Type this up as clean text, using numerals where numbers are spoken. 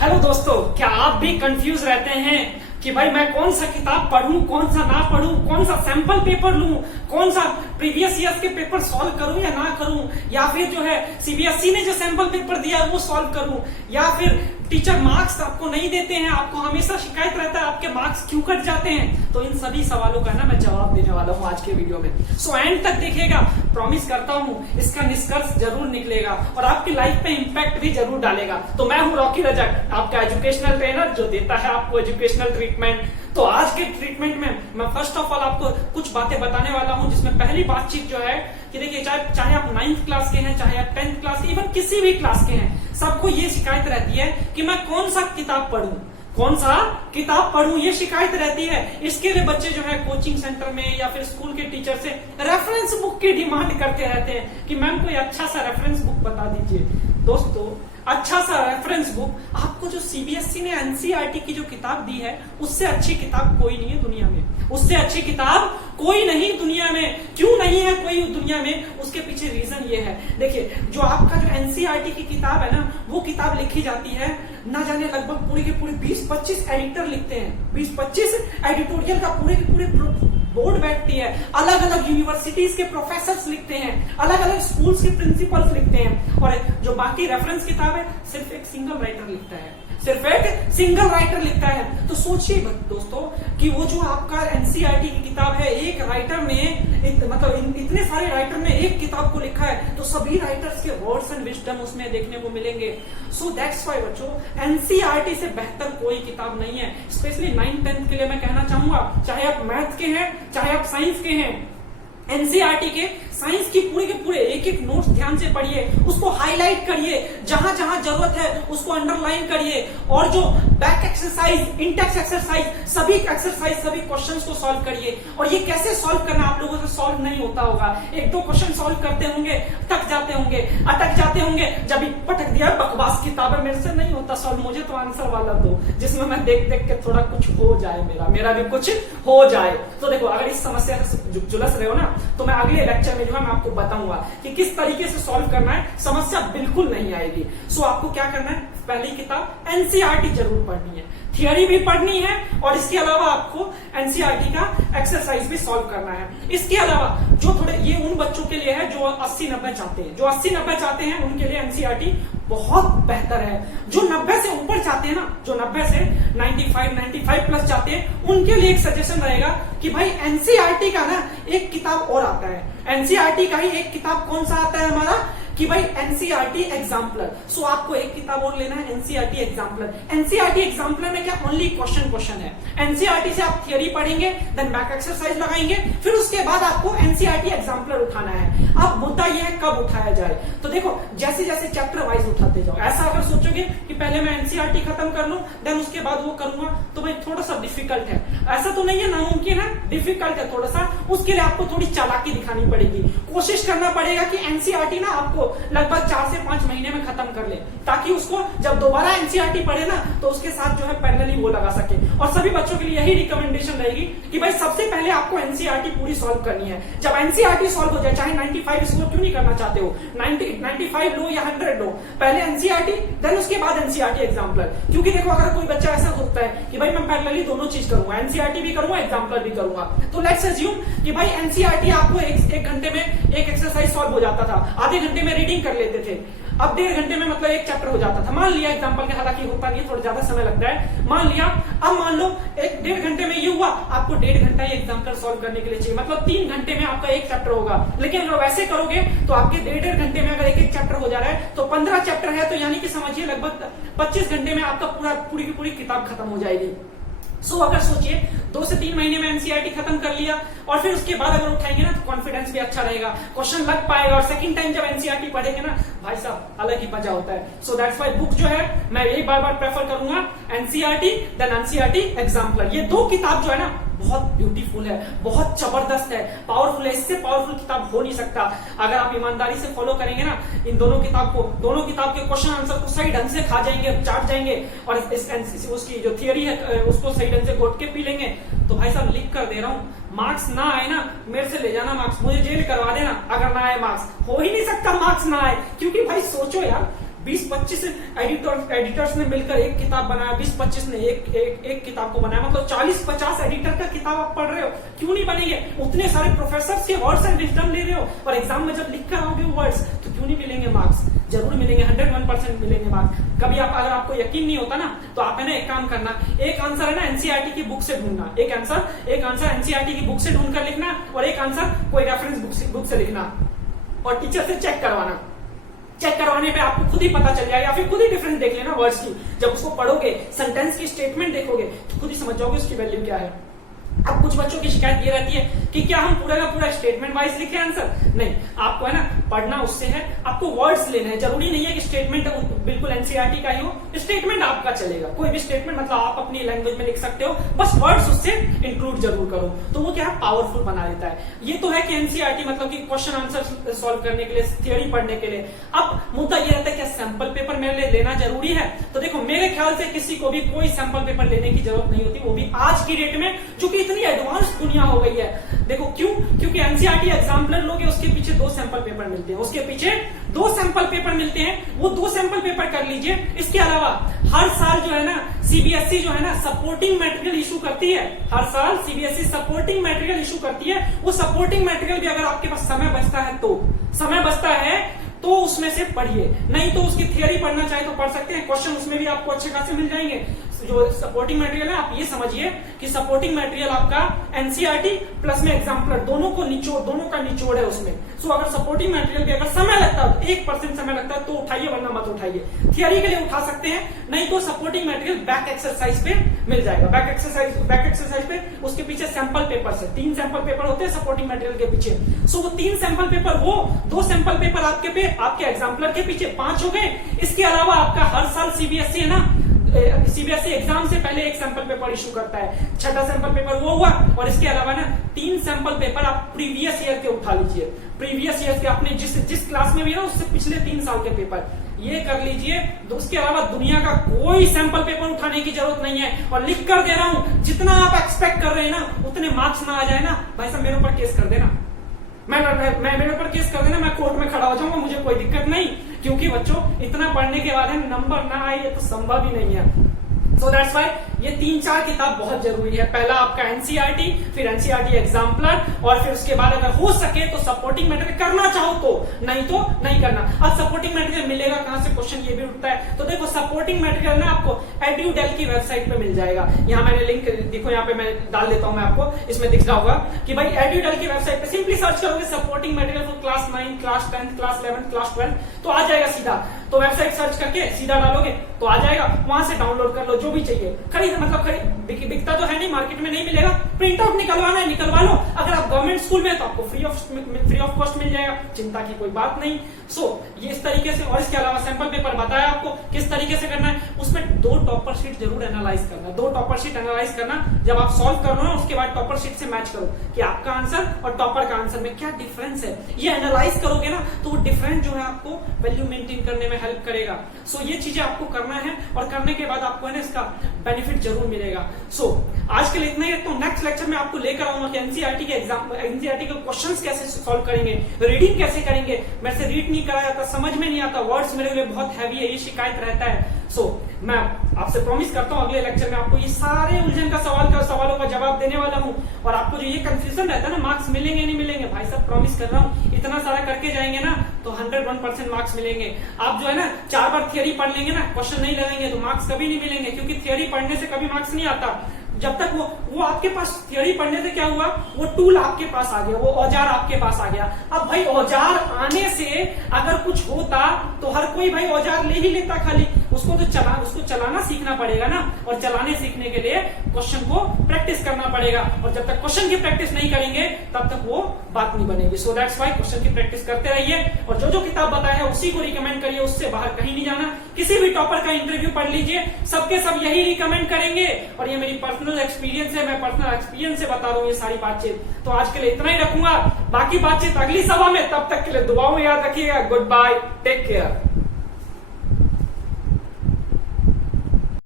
Hello दोस्तों, क्या आप भी कंफ्यूज रहते हैं कि भाई मैं कौन सा किताब पढूं, कौन सा ना पढूं, कौन सा सैंपल पेपर लूं, कौन सा प्रीवियस ईयर के पेपर सॉल्व करूं या ना करूं, या फिर जो है सीबीएसई ने जो सैंपल पेपर दिया है वो सॉल्व करूं, या फिर टीचर मार्क्स आपको नहीं देते हैं, आपको हमेशा शिकायत रहता है आपके मार्क्स क्यों कट जाते हैं। तो इन सभी सवालों का ना मैं जवाब देने वाला हूं आज के वीडियो में। सो एंड तक देखिएगा, प्रॉमिस करता हूं इसका निष्कर्ष जरूर निकलेगा और आपकी लाइफ पे इंपैक्ट भी जरूर डालेगा। तो मैं हूं रॉकी रजक, आपका एजुकेशनल ट्रेनर जो देता है आपको एजुकेशनल ट्रीटमेंट। तो आज के ट्रीटमेंट में मैं फर्स्ट ऑफ ऑल आपको कुछ बातें बताने वाला हूं, जिसमें पहली बातचीत जो है कि देखिए, चाहे आप 9th क्लास के हैं, चाहे आप 10th क्लास के, इवन किसी भी क्लास के हैं, सबको ये शिकायत रहती है कि मैं कौन सा किताब पढूं, कौन सा किताब पढूं, ये शिकायत रहती है। इसके लिए बच्चे जो है कोचिंग सेंटर में या फिर स्कूल के टीचर से रेफरेंस बुक की डिमांड करते रहते हैं कि मैम कोई अच्छा सा रेफरेंस बुक बता दीजिए। दोस्तों, अच्छा सा रेफरेंस बुक आपको जो सीबीएसई ने एनसीईआरटी की जो किताब दी है, उससे अच्छी किताब कोई नहीं है दुनिया में, उससे अच्छी किताब कोई नहीं दुनिया में। क्यों नहीं है कोई दुनिया में? उसके पीछे रीजन ये है। देखिए, जो आपका जो एनसीईआरटी की किताब है ना, वो किताब लिखी जाती है, ना जाने लगभग पूरे के पूरे 20-25 एडिटर लिखते हैं, 20-25 एडिटोरियल का पूरे के पूरे बोर्ड बैठती है, अलग अलग यूनिवर्सिटीज के प्रोफेसर्स लिखते हैं, अलग अलग स्कूल्स के प्रिंसिपल्स लिखते हैं, और जो बाकी रेफरेंस किताब है सिर्फ एक सिंगल राइटर लिखता है, सिर्फ एक सिंगल राइटर लिखता है। तो सोचिए दोस्तों कि वो जो आपका एनसीईआरटी की किताब है, एक राइटर ने मतलब इतने सारे राइटर ने एक किताब को लिखा है, तो सभी राइटर्स के वर्ड्स एंड विजडम उसमें देखने को मिलेंगे। सो दैट्स व्हाई बच्चों, एनसीईआरटी से बेहतर कोई किताब नहीं है। स्पेशली 9th-10th के लिए मैं कहना चाहूंगा, चाहे आप मैथ के हैं, चाहे आप साइंस के हैं, एनसीईआरटी के साइंस की पूरे के पूरे एक एक नोट्स ध्यान से पढ़िए, उसको हाईलाइट करिए, जहां जहां जरूरत है उसको अंडरलाइन करिए, और जो बैक एक्सरसाइज, इंटेक्स एक्सरसाइज, सभी एक्सरसाइज, सभी क्वेश्चंस को सॉल्व करिए। और ये कैसे सॉल्व करना आप लोगों से सॉल्व नहीं होता होगा, एक दो क्वेश्चन सॉल्व करते होंगे, थक जाते होंगे, अटक जाते होंगे, जब पटक दिया बकवास किताब है, मेरे से नहीं होता सॉल्व, मुझे तो आंसर वाला दो जिसमें मैं देख देख के थोड़ा कुछ हो जाए, मेरा भी कुछ हो जाए। तो देखो, अगर इस समस्या से जुलस रहे हो ना, तो मैं अगले लेक्चर में जो है मैं आपको बताऊंगा कि किस तरीके से सॉल्व करना है, समस्या बिल्कुल नहीं आएगी। सो आपको क्या करना है, पहली किताब एनसीईआरटी जरूर पढ़नी है, थियरी भी पढ़नी है, और इसके अलावा आपको एनसीईआरटी का एक्सरसाइज भी सॉल्व करना है। इसके अलावा जो थोड़े, ये उन बच्चों के लिए है जो 80-90 चाहते हैं, जो 80-90 चाहते हैं उनके लिए एनसीईआरटी बहुत बेहतर है। जो 90 से ऊपर चाहते हैं ना, जो 90 से 95 प्लस चाहते हैं, उनके लिए एक सजेशन रहेगा कि भाई एनसीईआरटी का ना एक किताब और आता है, एनसीईआरटी का ही एक किताब कौन सा आता है हमारा, कि भाई एनसीईआरटी एग्जाम्पलर। सो आपको एक किताब और लेना है, एनसीईआरटी एग्जाम्पलर। एनसीईआरटी एग्जाम्पलर में क्या ओनली क्वेश्चन है। एनसीईआरटी से आप थियरी पढ़ेंगे, देन बैक एक्सरसाइज लगाएंगे, फिर उसके बाद आपको एनसीईआरटी एग्जाम्पलर उठाना है। अब मुद्दा यह है कब उठाया जाए। तो देखो, जैसे जैसे चैप्टर वाइज उठाते जाओ, ऐसा अगर सोचोगे कि पहले मैं एनसीईआरटी खत्म कर लूं, देन उसके बाद वो करूंगा, तो भाई थोड़ा सा डिफिकल्ट है। ऐसा तो नहीं है नामुमकिन है, डिफिकल्ट है थोड़ा सा। उसके लिए आपको थोड़ी चालाकी दिखानी पड़ेगी, कोशिश करना पड़ेगा कि एनसीईआरटी ना आपको लगभग 4 से 5 महीने में खत्म कर ले, ताकि उसको जब दोबारा एनसीईआरटी पढ़े ना, तो उसके साथ जो है पैरेलली वो लगा सके। और सभी बच्चों के लिए यही रिकमेंडेशन रहेगी कि भाई सबसे पहले आपको एनसीईआरटी पूरी सॉल्व करनी है। जब एनसीईआरटी सॉल्व हो जाए, चाहे 95 स्कोर क्यों नहीं करना चाहते हो, 95 लो या 100 लो, पहले एनसीईआरटी, देन उसके बाद एनसीईआरटी एग्जाम्पलर। क्योंकि देखो, अगर कोई बच्चा ऐसा सोचता है कि भाई मैं पैरेलली दोनों चीज करूंगा, एनसीईआरटी भी करूंगा, एग्जाम्पलर भी करूंगा, तो लेट्स अज्यूम कि भाई एनसीईआरटी आपको एक घंटे में एक एक्सरसाइज सॉल्व हो जाता था, आधे घंटे में रीडिंग कर लेते थे, अब 1.5 घंटे में मतलब एक चैप्टर हो जाता था। मान लिया एग्जांपल के, हालांकि होता नहीं, थोड़ा ज्यादा समय लगता है, मान लिया। अब मान लो 1.5 घंटे में ये हुआ, आपको 1.5 घंटा ये एग्जाम्पल सॉल्व करने के लिए चाहिए, मतलब 3 घंटे में आपका एक चैप्टर होगा। लेकिन अगर वैसे करोगे तो आपके 1.5 घंटे में अगर एक चैप्टर हो जा रहा है, तो 15 चैप्टर है, तो यानी कि समझिए लगभग 25 घंटे में आपका पूरी की पूरी किताब खत्म हो जाएगी। सो अगर सोचिए 2 से 3 महीने में एनसीईआरटी खत्म कर लिया, और फिर उसके बाद अगर उठाएंगे ना, तो कॉन्फिडेंस भी अच्छा रहेगा, क्वेश्चन लग पाएगा, और सेकंड टाइम जब एनसीईआरटी पढ़ेंगे ना, भाई साहब अलग ही मजा होता है। सो दैट्स व्हाई बुक जो है मैं यही बार बार प्रेफर करूंगा, एनसीईआरटी देन एनसीईआरटी एग्जाम्पलर। ये दो किताब जो है ना, बहुत ब्यूटीफुल है, बहुत जबरदस्त है, पावरफुल है, इससे पावरफुल किताब हो नहीं सकता। अगर आप ईमानदारी से फॉलो करेंगे ना इन दोनों किताब को, दोनों किताब के क्वेश्चन आंसर को सही ढंग से खा जाएंगे, चाट जाएंगे, और उसकी जो थियरी है उसको सही ढंग से घोट के पी लेंगे, तो भाई साहब लिख कर दे रहा हूं, मार्क्स ना आए ना, मेरे से ले जाना मार्क्स, मुझे जेल करवा देना अगर ना आए मार्क्स। हो ही नहीं सकता मार्क्स ना आए, क्योंकि भाई सोचो यार, 20-25 एडिटर्स ने मिलकर एक किताब बनाया, 20-25 ने एक किताब को बनाया, मतलब 40-50 एडिटर का किताब आप पढ़ रहे हो, क्यों नहीं बनेंगे? उतने सारे प्रोफेसर के वर्ड्स एंड विजडम ले रहे हो और एग्जाम में जब लिख कर आओगे वर्ड्स तो क्यों नहीं मिलेंगे मार्क्स? जरूर मिलेंगे, 101% मिलेंगे मार्क्स। कभी आप अगर आपको यकीन नहीं होता ना तो आप है ना एक काम करना, एक आंसर है ना एनसीईआरटी की बुक से ढूंढना, एक आंसर एनसीईआरटी की बुक से ढूंढकर लिखना और एक आंसर कोई रेफरेंस बुक से लिखना और टीचर से चेक करवाना। चेक करवाने पे आपको खुद ही पता चल जाएगा, या फिर खुद ही डिफरेंस देख लेना वर्ड्स की। जब उसको पढ़ोगे, सेंटेंस की स्टेटमेंट देखोगे तो खुद ही समझ जाओगे उसकी वैल्यू क्या है। अब कुछ बच्चों की शिकायत ये रहती है कि क्या हम पूरा का पूरा स्टेटमेंट वाइज लिखे आंसर? नहीं, आपको है ना पढ़ना उससे है, आपको वर्ड्स लेना है। जरूरी नहीं है कि स्टेटमेंट बिल्कुल एनसीईआरटी का ही हो, स्टेटमेंट आपका चलेगा, कोई भी स्टेटमेंट, मतलब आप अपनी लैंग्वेज में लिख सकते हो, बस वर्ड्स उससे इंक्लूड जरूर करो, तो वो क्या है पावरफुल बना देता है। ये तो है कि एनसीईआरटी मतलब कि क्वेश्चन आंसर सॉल्व करने के लिए, थ्योरी पढ़ने के लिए। अब मुद्दा ये रहता है क्या सैंपल पेपर मेरे लिए लेना जरूरी है? तो देखो मेरे ख्याल से किसी को भी कोई सैंपल पेपर लेने की जरूरत नहीं होती, वो भी आज की डेट में, चूंकि इतनी एडवांस दुनिया हो गई है। देखो क्यों? क्योंकि एनसीईआरटी एग्जाम्पलर लोगे उसके पीछे 2 सैंपल पेपर मिलते हैं, उसके पीछे 2 सैंपल पेपर मिलते हैं, वो 2 सैंपल पेपर कर लीजिए। इसके अलावा हर साल जो है ना सीबीएसई जो है ना सपोर्टिंग मटेरियल इशू करती है, हर साल सीबीएसई सपोर्टिंग मटेरियल इशू करती है। वो सपोर्टिंग मटेरियल भी अगर आपके पास समय बचता है तो उसमें से पढ़िए, नहीं तो उसकी थियरी पढ़ना चाहे तो पढ़ सकते हैं, क्वेश्चन उसमें भी आपको अच्छे खासे मिल जाएंगे। जो सपोर्टिंग मटेरियल है आप ये समझिए कि सपोर्टिंग मटेरियल आपका एनसीईआरटी प्लस में एग्जाम्पलर दोनों का निचोड़ है उसमें। सो अगर सपोर्टिंग मटेरियल भी अगर समय लगता है 1% समय लगता है तो उठाइए, वरना मत उठाइए। थियरी के लिए उठा सकते हैं, नहीं तो सपोर्टिंग मटेरियल बैक एक्सरसाइज पे मिल जाएगा। बैक एक्सरसाइज पे उसके पीछे सैंपल पेपर है, 3 सैंपल पेपर होते हैं सपोर्टिंग मटेरियल के पीछे। सो वो 3 सैंपल पेपर, वो 2 सैंपल पेपर आपके एग्जाम्पलर के पीछे 5 हो गए। इसके अलावा आपका हर साल सीबीएसई है ना, सीबीएसई एग्जाम से पहले एक सैंपल पेपर इशू करता है, 6ठा सैंपल पेपर वो हुआ। और इसके अलावा ना 3 सैंपल पेपर आप प्रीवियस ईयर के उठा लीजिए, प्रीवियस ईयर के आपने जिस क्लास में भी ना उससे पिछले 3 साल के पेपर ये कर लीजिए। उसके अलावा दुनिया का कोई सैंपल पेपर उठाने की जरूरत नहीं है। और लिख कर दे रहा हूं, जितना आप एक्सपेक्ट कर रहे हैं ना उतने मार्क्स ना आ जाए ना, भाई साहब मेरे ऊपर केस कर देना, मैं मेरे ऊपर केस कर देना, मैं कोर्ट में खड़ा हो जाऊंगा, मुझे कोई दिक्कत नहीं। क्योंकि बच्चों इतना पढ़ने के बाद नंबर ना आए ये तो संभव ही नहीं है। सो दैट्स वाई ये 3-4 किताब बहुत जरूरी है। पहला आपका एनसीईआरटी, फिर एनसीईआरटी एग्जाम्पलर, और फिर उसके बाद अगर हो सके तो सपोर्टिंग मटेरियल करना चाहो तो, नहीं तो नहीं करना। अब सपोर्टिंग मटेरियल मिलेगा कहां से, क्वेश्चन ये भी उठता है। तो देखो सपोर्टिंग मटेरियल ना आपको एड्यूडेल की वेबसाइट पे मिल जाएगा। यहाँ मैंने लिंक देखो, यहाँ पे मैं डाल देता हूँ, मैं आपको इसमें दिख रहा होगा कि भाई एड्यूडेल की वेबसाइट पे सिंपली सर्च करोगे supporting material for class 9, class 10, class 11, class 12 तो आ जाएगा सीधा। तो वेबसाइट सर्च करके सीधा डालोगे तो आ जाएगा, वहां से डाउनलोड कर लो जो भी चाहिए। बिकता तो है नहीं, मार्केट में नहीं मिलेगा, प्रिंट आउट निकलवाना है निकलवा लो। अगर आप गवर्नमेंट स्कूल में तो आपको फ्री ऑफ कॉस्ट मिल जाएगा, चिंता की कोई बात नहीं। सो ये इस तरीके से। और इसके अलावा सैंपल पेपर बताया आपको किस तरीके से करना है। उसमें 2 टॉपर शीट जरूर एनालाइज करना, 2 टॉपर शीट एनालाइज करना। जब आप सॉल्व करो ना उसके बाद टॉपर शीट से मैच करो कि आपका आंसर और टॉपर का आंसर में क्या डिफरेंस है। ये एनालाइज करोगे ना तो वो डिफरेंस जो है आपको वैल्यू मेंटेन करने में हेल्प करेगा। सो ये चीजें आपको करना है और करने के बाद आपको है ना इसका बेनिफिट जरूर मिलेगा। सो आज के लिए इतना ही रखता हूँ। नेक्स्ट लेक्चर में आपको लेकर आऊंगा कि एनसीईआरटी के क्वेश्चंस कैसे सॉल्व करेंगे, रीडिंग कैसे करेंगे। मेरे से रीड नहीं कराया जाता, समझ में नहीं आता, वर्ड्स मेरे लिए बहुत हैवी है, ये शिकायत रहता है। सो मैं आपसे प्रॉमिस करता हूँ अगले लेक्चर में आपको ये सारे उलझन का सवालों का जवाब देने वाला हूँ। और आपको जो ये कंफ्यूजन रहता है ना मार्क्स मिलेंगे नहीं मिलेंगे, भाई साहब प्रॉमिस कर रहा हूँ इतना सारा करके जाएंगे ना तो 101% मार्क्स मिलेंगे। आप जो है ना 4 बार थियरी पढ़ लेंगे ना, क्वेश्चन नहीं लगेंगे तो मार्क्स कभी नहीं मिलेंगे। क्योंकि थियरी पढ़ने से कभी मार्क्स नहीं आता। जब तक वो आपके पास थियरी पढ़ने से क्या हुआ, वो टूल आपके पास आ गया, वो औजार आपके पास आ गया। अब भाई औजार आने से अगर कुछ होता तो हर कोई भाई औजार ले ही लेता, खाली उसको चलाना सीखना पड़ेगा ना। और चलाने सीखने के लिए क्वेश्चन को प्रैक्टिस करना पड़ेगा। और जब तक क्वेश्चन की प्रैक्टिस नहीं करेंगे तब तक वो बात नहीं बनेगी। सो दैट्स वाई क्वेश्चन की प्रैक्टिस करते रहिए और जो किताब बताया है उसी को रिकमेंड करिए, उससे बाहर कहीं नहीं जाना। किसी भी टॉपर का इंटरव्यू पढ़ लीजिए, सबके सब यही रिकमेंड करेंगे। और ये मेरी पर्सनल एक्सपीरियंस है, मैं पर्सनल एक्सपीरियंस से बता रहा हूँ ये सारी बातचीत। तो आज के लिए इतना ही रखूंगा, बाकी बातचीत अगली सभा में। तब तक के लिए दुआओं याद रखिएगा। Goodbye, take care.